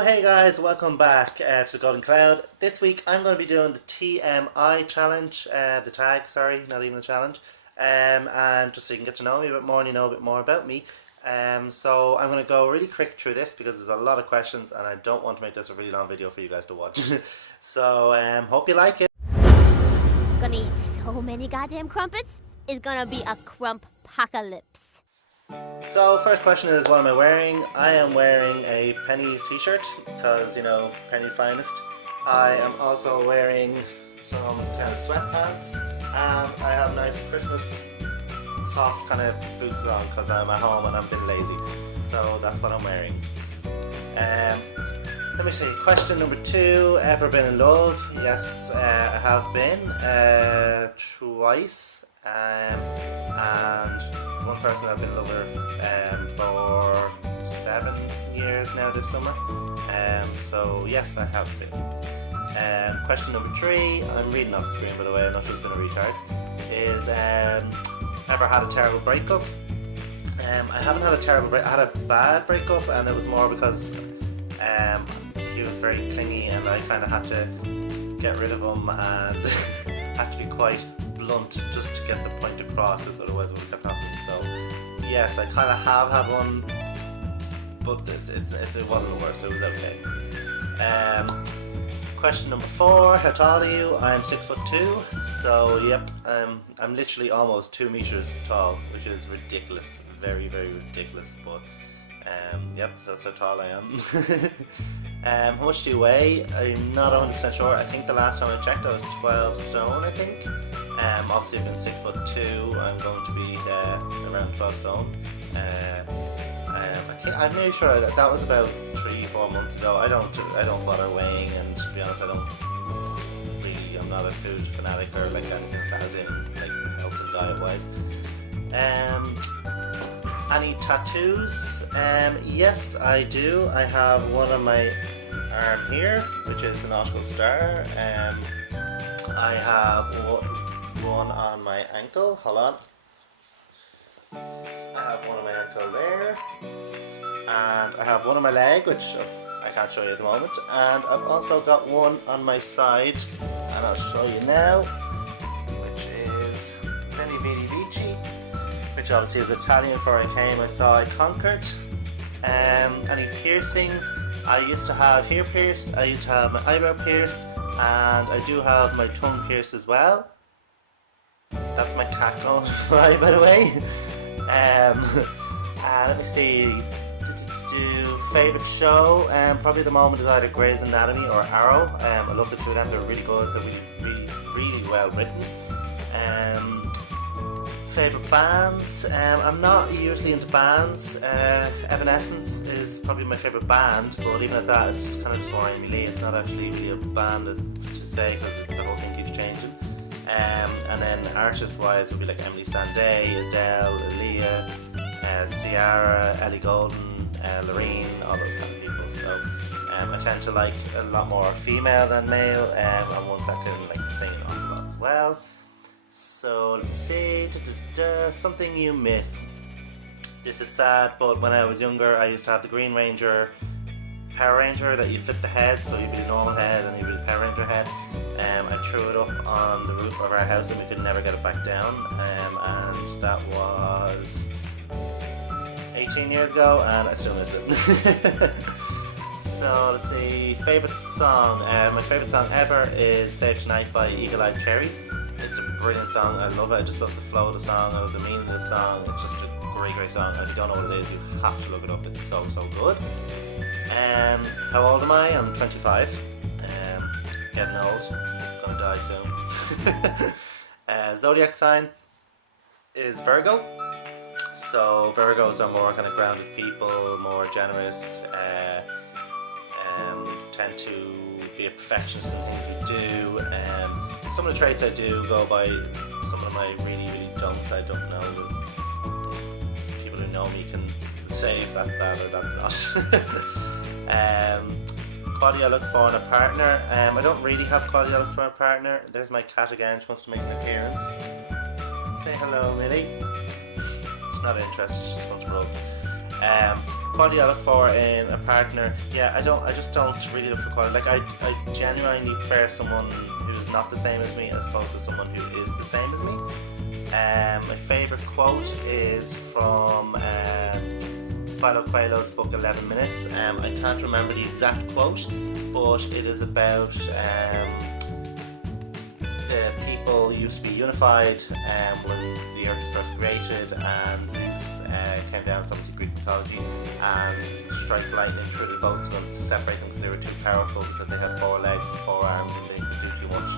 So hey guys, welcome back to the Golden Cloud. This week I'm going to be doing the TMI challenge, the tag, sorry, not even a challenge. And just so you can get to know me a bit more and you know a bit more about me. So I'm going to go really quick through this because there's a lot of questions and I don't want to make this a really long video for you guys to watch. So hope you like it. Gonna eat so many goddamn crumpets, it's gonna be a crump-pocalypse. So first question is, what am I wearing? I am wearing a Penny's t-shirt because, you know, Penny's finest. I am also wearing some kind of sweatpants and I have nice Christmas soft kind of boots on because I'm at home and I'm a bit lazy. So that's what I'm wearing. Let me see, question number 2, ever been in love? Yes, I have been, twice, and one person I've been in love with for 7 years now this summer, so yes, I have been. Question number 3, I'm reading off the screen by the way, I'm not just being a retard, is ever had a terrible breakup? I haven't had a terrible breakup, I had a bad breakup and it was more because he was very clingy and I kind of had to get rid of him and had to be quite blunt just to get the point across, because otherwise it would have kept happening. So yes, I kind of have had one, but it wasn't worse, it was okay. Question number 4, how tall are you? I'm 6'2", so yep, I'm literally almost 2 meters tall, which is ridiculous, very ridiculous, but yep, so that's how tall I am. How much do you weigh? I'm not 100% sure. I think the last time I checked I was 12 stone, I think. Obviously I've been 6'2", I'm going to be around 12 stone. I'm really sure that was about 3-4 months ago. I don't bother weighing, and to be honest I'm not a food fanatic or like anything as in like health and diet wise. Any tattoos? Yes, I do. I have one on my arm here, which is the nautical star. I have one on my ankle. Hold on. I have one on my ankle there. And I have one on my leg, which I can't show you at the moment. And I've also got one on my side, and I'll show you now, which is Veni Vidi Vici, which obviously is Italian for I came, I saw, I conquered. Any piercings? I used to have hair pierced, I used to have my eyebrow pierced, and I do have my tongue pierced as well. That's my cat going by the way. Let me see. Favourite show? Probably at the moment is either Grey's Anatomy or Arrow. I love the two of them, they're really good, they're really well written. Favourite bands? I'm not usually into bands. Evanescence is probably my favourite band, but even at that it's just kind of just more Amy Lee. It's not actually really a band to say because the whole thing keeps changing. And then artist wise would be like Emily Sandé, Adele, Aaliyah, Ciara, Ellie Goulding, Loreen, all those kind of people. So I tend to like a lot more female than male, and ones that can like sing an awful lot as well. So let me see, something you miss. This is sad, but when I was younger I used to have the Green Ranger Power Ranger that you flip the head, so you'd be the normal head and you'd be the Power Ranger head. I threw it up on the roof of our house and we could never get it back down, and that was 18 years ago and I still miss it. So let's see, favourite song. My favourite song ever is Save Tonight by Eagle Eye Cherry. It's a brilliant song, I love it, I just love the flow of the song, I love the meaning of the song, it's just a great song. If you don't know what it is, you have to look it up, it's so good. How old am I? I'm 25. Getting old, gonna die soon. Zodiac sign is Virgo. So Virgos are more kind of grounded people, more generous, tend to be a perfectionist in things we do. Some of the traits I do go by, some of them I really don't. I don't know. People who know me can say if that's that or that's not. Quality I look for in a partner. I don't really have quality I look for in a partner. There's my cat again, she wants to make an appearance. Say hello, Millie. Not interested, she just wants rubs. quality I look for in a partner. Yeah, I just don't really look for quality. Like I genuinely prefer someone who's not the same as me as opposed to someone who is the same as me. My favourite quote is from Paulo Coelho's book 11 Minutes. I can't remember the exact quote, but it is about the people used to be unified when the earth was first created, and Zeus came down, it's obviously Greek mythology, and struck lightning through the both of them to separate them because they were too powerful, because they had 4 legs and 4 arms and they could do too much.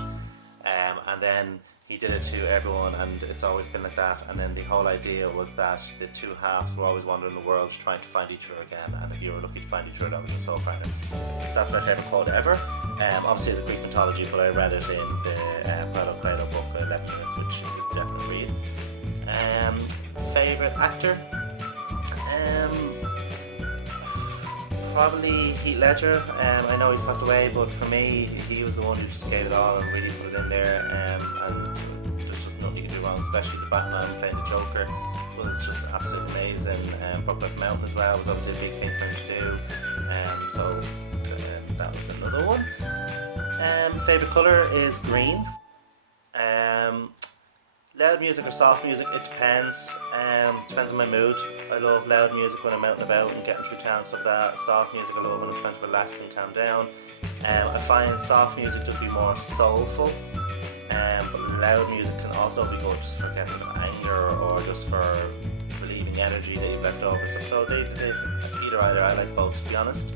And then he did it to everyone, and it's always been like that. And then the whole idea was that the two halves were always wandering the world trying to find each other again, and if you were lucky to find each other, that was your soul partner. That's my favourite quote ever. Obviously it's Greek mythology, but I read it in the Paulo Coelho book 11 Minutes, which is a definite read. Favourite actor? Probably Heath Ledger. I know he's passed away, but for me, he was the one who just gave it all and really put it in there. And there's just nothing you can do wrong, especially the Batman playing the Joker was just absolutely amazing. Brokeback Mountain as well was obviously a big thing for him to do. So that was another one. Favourite colour is green. Loud music or soft music, it depends. Depends on my mood. I love loud music when I'm out and about and getting through town, so that. Soft music I love when I'm trying to relax and calm down. I find soft music to be more soulful, but loud music can also be good just for getting anger or just for relieving energy that you've left over. So they either I like both, to be honest.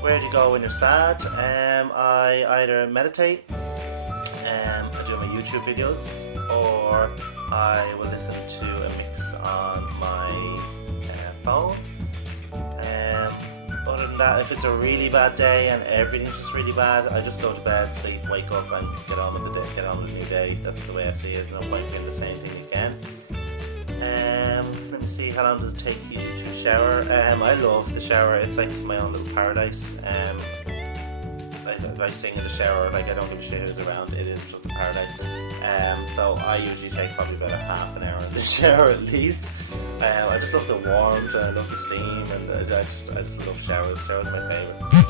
Where do you go when you're sad? I either meditate, I do my YouTube videos, or I will listen to a mix on my phone. Other than that, if it's a really bad day and everything's just really bad, I just go to bed, sleep, wake up and get on with the day, get on with a new day. That's the way I see it. There's no point doing the same thing again. Let me see, how long does it take you to shower? I love the shower. It's like my own little paradise. I sing in the shower, like I don't give a shit who's around, it is just a paradise. So I usually take probably about a half an hour in the shower at least. I just love the warmth and I love the steam, and I just love showers. Showers are my favourite.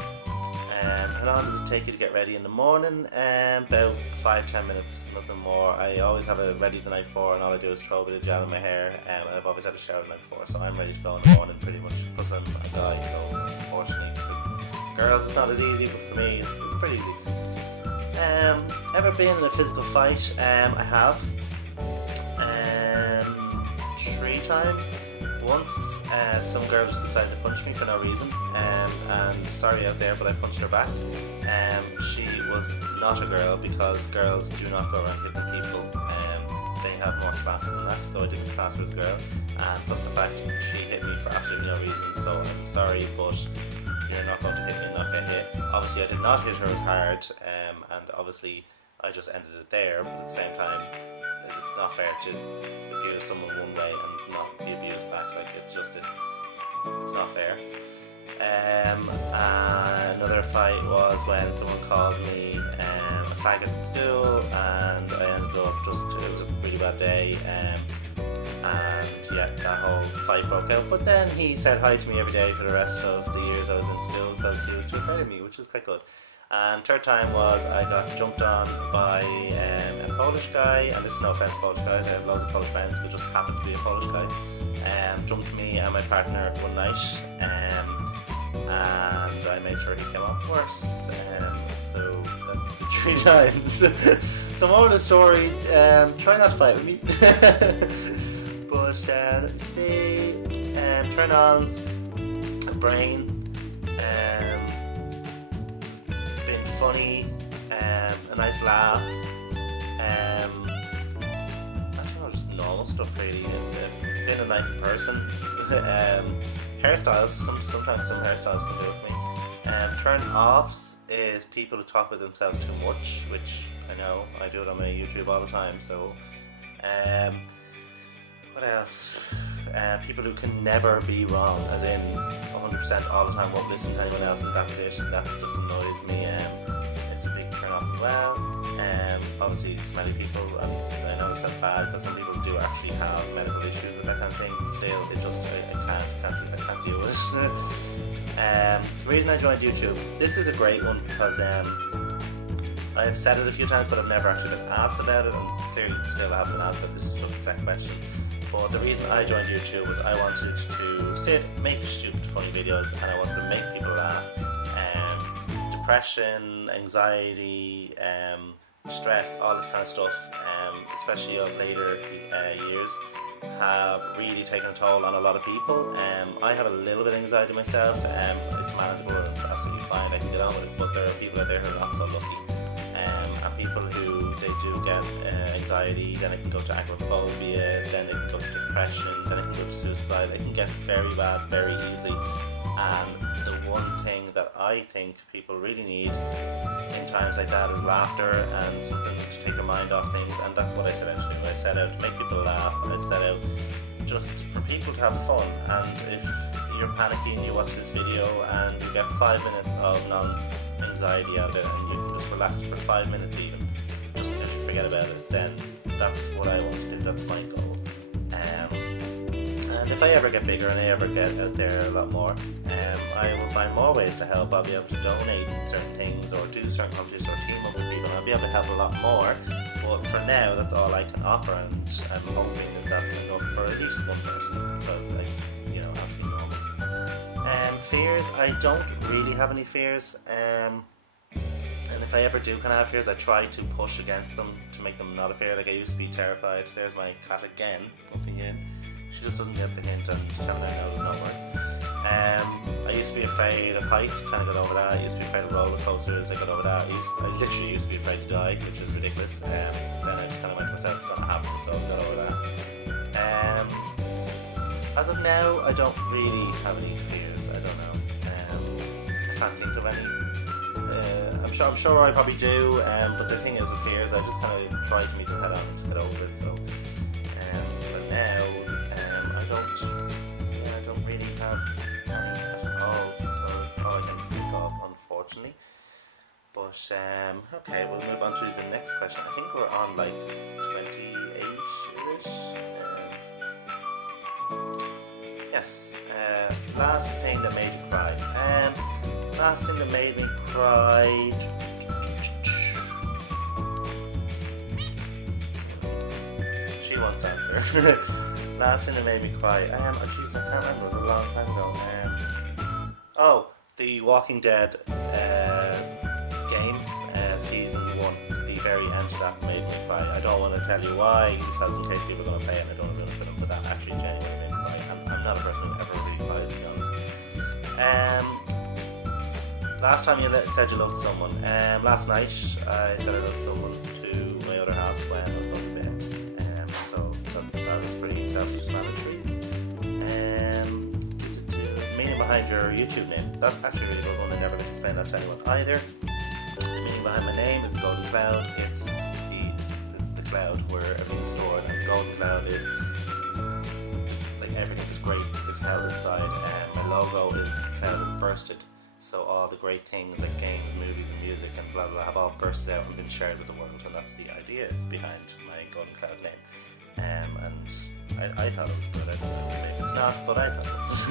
How long does it take you to get ready in the morning? About 5-10 minutes, nothing more. I always have it ready the night before, and all I do is throw a bit of gel in my hair, and I've always had a shower the night before, so I'm ready to go in the morning pretty much, because I'm a guy, so unfortunately for girls it's not as easy, but for me it's pretty easy. Ever been in a physical fight? I have. 3 times. Once some girl just decided to punch me for no reason, and sorry out there, but I punched her back. She was not a girl, because girls do not go around hitting people. They have more class than that, so I didn't class her as a girl. And plus the fact she hit me for absolutely no reason, so I'm sorry, but you're not going to hit me and not get hit. Obviously I did not hit her hard, and obviously I just ended it there, but at the same time it's not fair to abuse someone one way and not be abused back. Like it's not fair. Another fight was when someone called me a faggot at school, and I ended up it was a really bad day, and yeah, that whole fight broke out. But then he said hi to me every day for the rest of the years I was in school, because he was too afraid of me, which was quite good. And third time was I got jumped on by a Polish guy, and this is no offense to Polish guys, I have loads of Polish friends, but just happened to be a Polish guy. Jumped me and my partner one night, and I made sure he came off worse. So that's the 3 times. So more of the story, try not to fight with me. But let's see, turn-ons, a brain, been funny, a nice laugh, I don't know, just normal stuff really, been a nice person. Hairstyles, sometimes some hairstyles can do it with me. Turn-offs is people who talk with themselves too much, which I know, I do it on my YouTube all the time, so what else? People who can never be wrong, as in 100% all the time, won't listen to anyone else, and that's it. That just annoys me. It's a big turn off as well. Obviously, smelly people, I know that's bad because some people do actually have medical issues with that kind of thing. But still, it just I can't deal with it. The reason I joined YouTube, this is a great one because I've said it a few times, but I've never actually been asked about it, and clearly still haven't been asked. But this is just the second question. But the reason I joined YouTube was I wanted to sit, make stupid, funny videos, and I wanted to make people laugh. Depression, anxiety, stress, all this kind of stuff, especially of later years, have really taken a toll on a lot of people. I have a little bit of anxiety myself. It's manageable, it's absolutely fine, I can get on with it, but there are people out there who are not so lucky. And people who they do get anxiety, then it can go to agoraphobia, then it can go to depression, then it can go to suicide. It can get very bad very easily. And the one thing that I think people really need in times like that is laughter and something to take their mind off things, and that's what I set out to do. I set out to make people laugh, and I set out just for people to have fun. And if you're panicking, you watch this video and you get 5 minutes of non-anxiety out of it, and you can just relax for 5 minutes even, just forget about it, then that's what I want to do. That's my goal. And if I ever get bigger and I ever get out there a lot more, I will find more ways to help. I'll be able to donate certain things or do certain companies or team up with people. I'll be able to help a lot more. But for now, that's all I can offer, and I'm hoping that that's enough for at least one person, because absolutely normal. Fears, I don't really have any fears. And if I ever do kind of have fears, I try to push against them to make them not a fear. Like, I used to be terrified. There's my cat again, bumping in. She just doesn't get the hint and just telling her no, it's not work. I used to be afraid of heights, kind of got over that. I used to be afraid of roller coasters, I got over that. I literally used to be afraid to die, which is ridiculous. Then I just kind of went to myself, it's going to happen, so I got over that. As of now, I don't really have any fears. I don't know. I can't think of any. I'm sure I probably do, but the thing is with fears, I just kind of try to meet them head on and just get over it. So for now, I don't really have any at all. So it's all I can think of, unfortunately. But okay, we'll move on to the next question. I think we're on like 28-ish. Yes. Last thing that made you cry. Last thing that made me cry. She wants to answer. Last thing that made me cry. Oh jeez, I can't remember. It was a long time ago. The Walking Dead game, season 1. The very end of that made me cry. I don't want to tell you why, because in case people are going to play it, I don't want to put them, but that actually genuinely made me cry. I'm not a person who ever really cries, to be honest. Last time you said you loved someone. Last night I said I loved someone to my other half when I was going to bed. So that was pretty self-explanatory. Meaning behind your YouTube name. That's actually a really good one. I never explained that to anyone either. Meaning behind my name is the golden cloud. It's the cloud where everything's stored, and the golden cloud is like everything is great is held inside. My logo is cloud has bursted. So all the great things like games, movies and music and blah blah blah have all bursted out and been shared with the world, and that's the idea behind my golden cloud name. And I thought it was good. I don't know, maybe it's not, but I thought it was.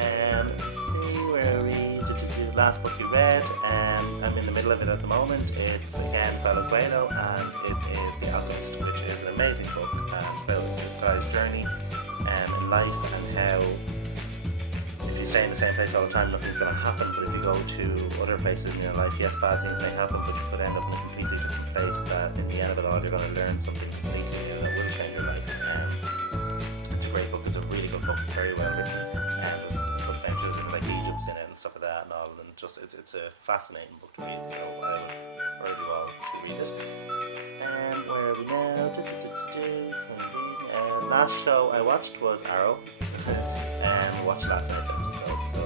Let's see, where are we? The last book you read. I'm in the middle of it at the moment. It's again Paulo Coelho, and it is The Alchemist, which is an amazing book about the guy's journey in life, and how if you stay in the same place all the time, nothing's going to happen. But if you go to other places in your life, yes, bad things may happen, but you could end up in a completely different place. That in the end of it all, you're going to learn something completely new that will change your life. It's a great book. It's a really good book. It's very well written, and there's adventures in like Egypt in it and stuff like that, and all. And just it's a fascinating book to read. So I would urge you all to read it. Where are we now? Last show I watched was Arrow. And watched last night's episode, so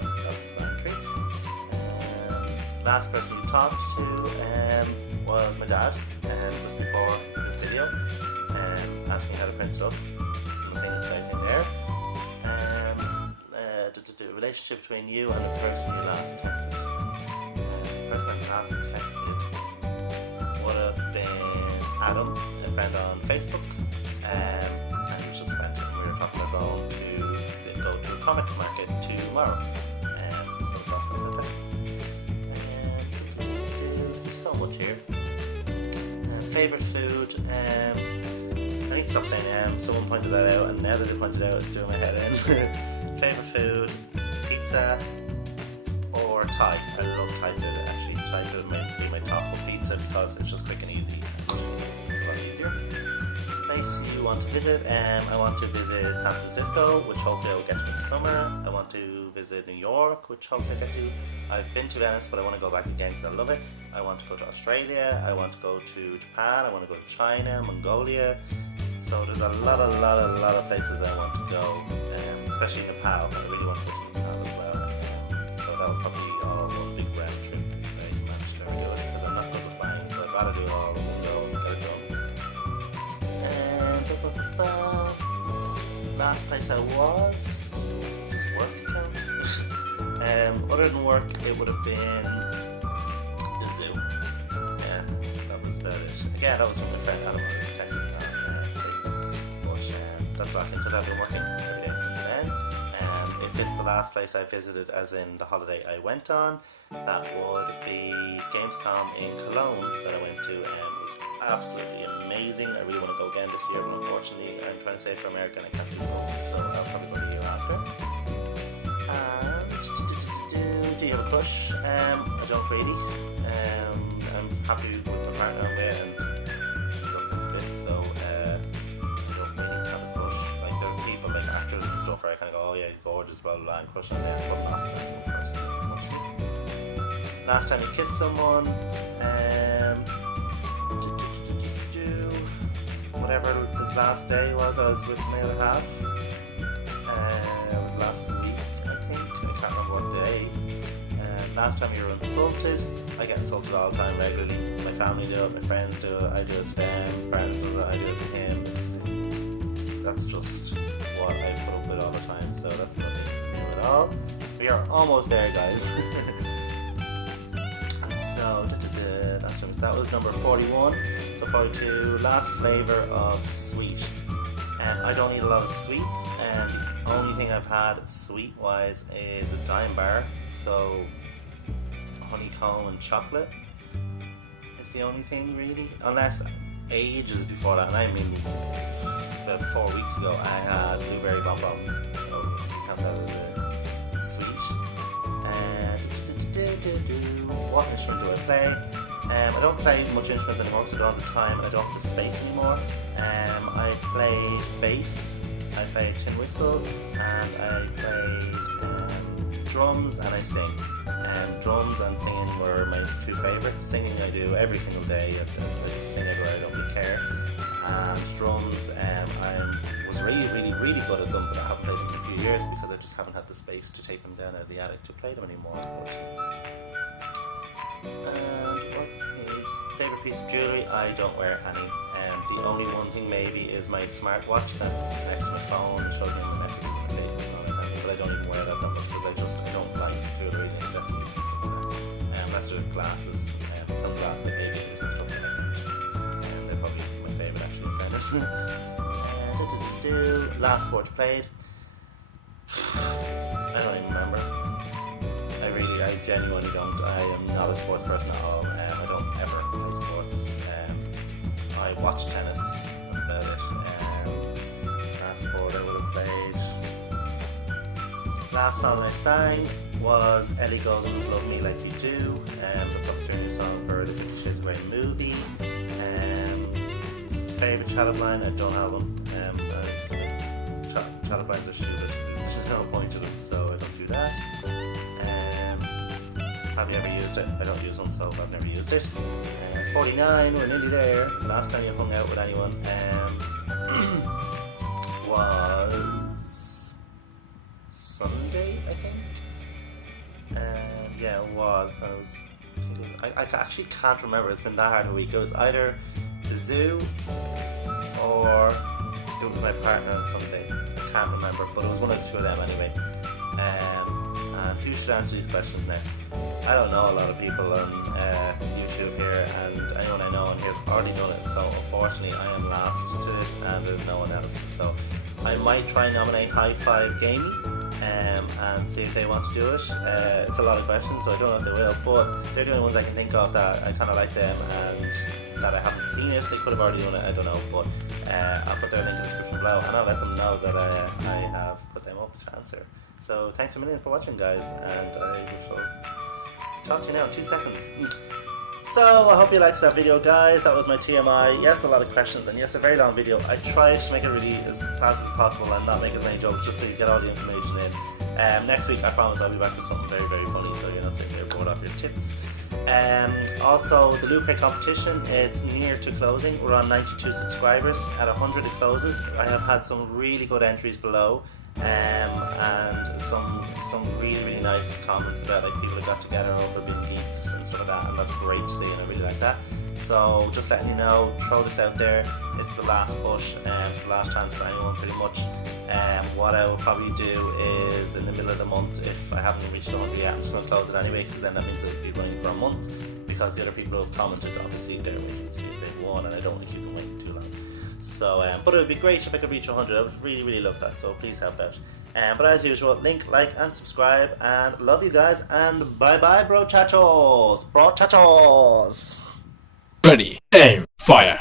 that's self-explanatory. Last person we talked to was my dad, just before this video, asking how to print stuff. Nothing exciting there. The relationship between you and the person you last texted. The person I last texted. Adam, a friend on Facebook, and he was just a friend. We were talking about going to go to a comic market tomorrow. So much here. Favourite food, I need to stop saying someone pointed that out, and now that they pointed it out, it's doing my head in. Favourite food, pizza or Thai. I love Thai food. Actually, Thai food might be my top for pizza because it's just quick and easy. It's a lot easier. Place you want to visit? I want to visit San Francisco, which hopefully I will get to in the summer. I want to visit New York, which hopefully I get to. I've been to Venice, but I want to go back again because I love it. I want to go to Australia. I want to go to Japan. I want to go to China, Mongolia. So there's a lot of places I want to go, especially Nepal. I really want to go to Nepal as well. So that would probably be all one big round trip if I manage to ever do it, because I'm not good with flying, so I'd rather do it all in one go and get it done. And last place I was work count. Other than work, it would have been the zoo. Yeah, that was about it. Again, that was with my friend Adam. That's the last thing, because I've been working every day since then. If it's the last place I visited, as in the holiday I went on, that would be Gamescom in Cologne that I went to. It was absolutely amazing. I really want to go again this year, but unfortunately I'm trying to save for America and I can't do it, so I'll probably go the year after. And do you have a crush? I don't really. I'm happy with my partner I'm with, and where I kind of go, oh yeah, he's gorgeous, blah blah blah, and crush on them, but not that person. Last time you kissed someone, whatever the last day was, I was with my other half. It was last week, I think. I can't remember what day. Last time you were insulted. I get insulted all the time regularly. My family do it, my friends do it, I do it to them, friends do it, I do it to him. That's just what I put up with all the time, so that's nothing new at all. We are almost there, guys. And so last time, that was number 41. So 42, last flavour of sweet. I don't eat a lot of sweets, and the only thing I've had sweet wise is a Dime bar. So honeycomb and chocolate is the only thing really, unless ages before that, and I mean about 4 weeks ago I had blueberry bonbons, so you count that as a sweet. What instrument do I play? I don't play much instruments anymore because I don't have the time and I don't have the space anymore. I play bass, I play tin whistle, and I play drums, and I sing. Drums and singing were my two favourites. Singing I do every single day. I just sing everywhere, I don't really care. And drums, I was really good at them, but I haven't played them in a few years because I just haven't had the space to take them down out of the attic to play them anymore. What is favourite piece of jewellery? I don't wear any. The only one thing maybe is my smartwatch that connects to my phone and shows me my messages and my Facebook and all that kind of thing, but I don't even wear that much because I don't like jewellery and accessories and stuff like that. Unless they're glasses, sunglasses like baby and stuff like that. They're probably my favourite actually, in fairness. Last sport played. I don't even remember. I genuinely don't. I am not a sports person at all. I don't ever play sports. I watch tennis, that's about it. Last sport I would have played. Last song I sang was Ellie Goulding's Love Me Like You Do. That's obviously a new song for the 50 Shades of Grey movie. Favourite chat line, I don't have them. Chat lines are stupid. There's no point to them, so I don't do that. Have you ever used it? I don't use one, so I've never used it. 49, we're nearly there. The last time you hung out with anyone was Sunday, I think. Yeah, it was. I actually can't remember. It's been that hard a week. It was either the zoo or it was my partner on Sunday. I can't remember, but it was one of the two of them anyway. And he you should answer these questions now. I don't know a lot of people on YouTube here, and anyone I know on here has already done it, so unfortunately I am last to this and there's no one else. So I might try nominate High Five Gamey and see if they want to do it. It's a lot of questions, so I don't know if they will, but they're the only ones I can think of that I kind of like them and that I haven't seen it. They could have already done it, I don't know, but I'll put their link in the description below and I'll let them know that I have put them up to answer. So thanks a million for watching, guys, and I will talk to you now in 2 seconds. So I hope you liked that video, guys. That was my TMI. Yes, a lot of questions, and yes, a very long video. I tried to make it really as fast as possible and not make as many jokes, just so you get all the information in. Next week, I promise I'll be back with something very, very funny, so you're not sitting here bored off your tits. Also, the Loot Crate competition, it's near to closing. We're on 92 subscribers. At 100 it closes. I have had some really good entries below, and some really, really nice comments about like people that got together over being geeks and stuff like that, and that's great to see, and I really like that. So just letting you know, throw this out there. It's the last push, it's the last chance for anyone pretty much. What I will probably do is in the middle of the month, if I haven't reached 100 yet, I'm just going to close it anyway, because then that means it'll be running for a month, because the other people who have commented, obviously they're waiting to see if they've won, and I don't want to keep them waiting too long. So, but it would be great if I could reach 100. I would really, really love that, so please help out. But as usual, link, like, and subscribe, and love you guys, and bye-bye, brochachos! Brochachos! Ready, aim, fire.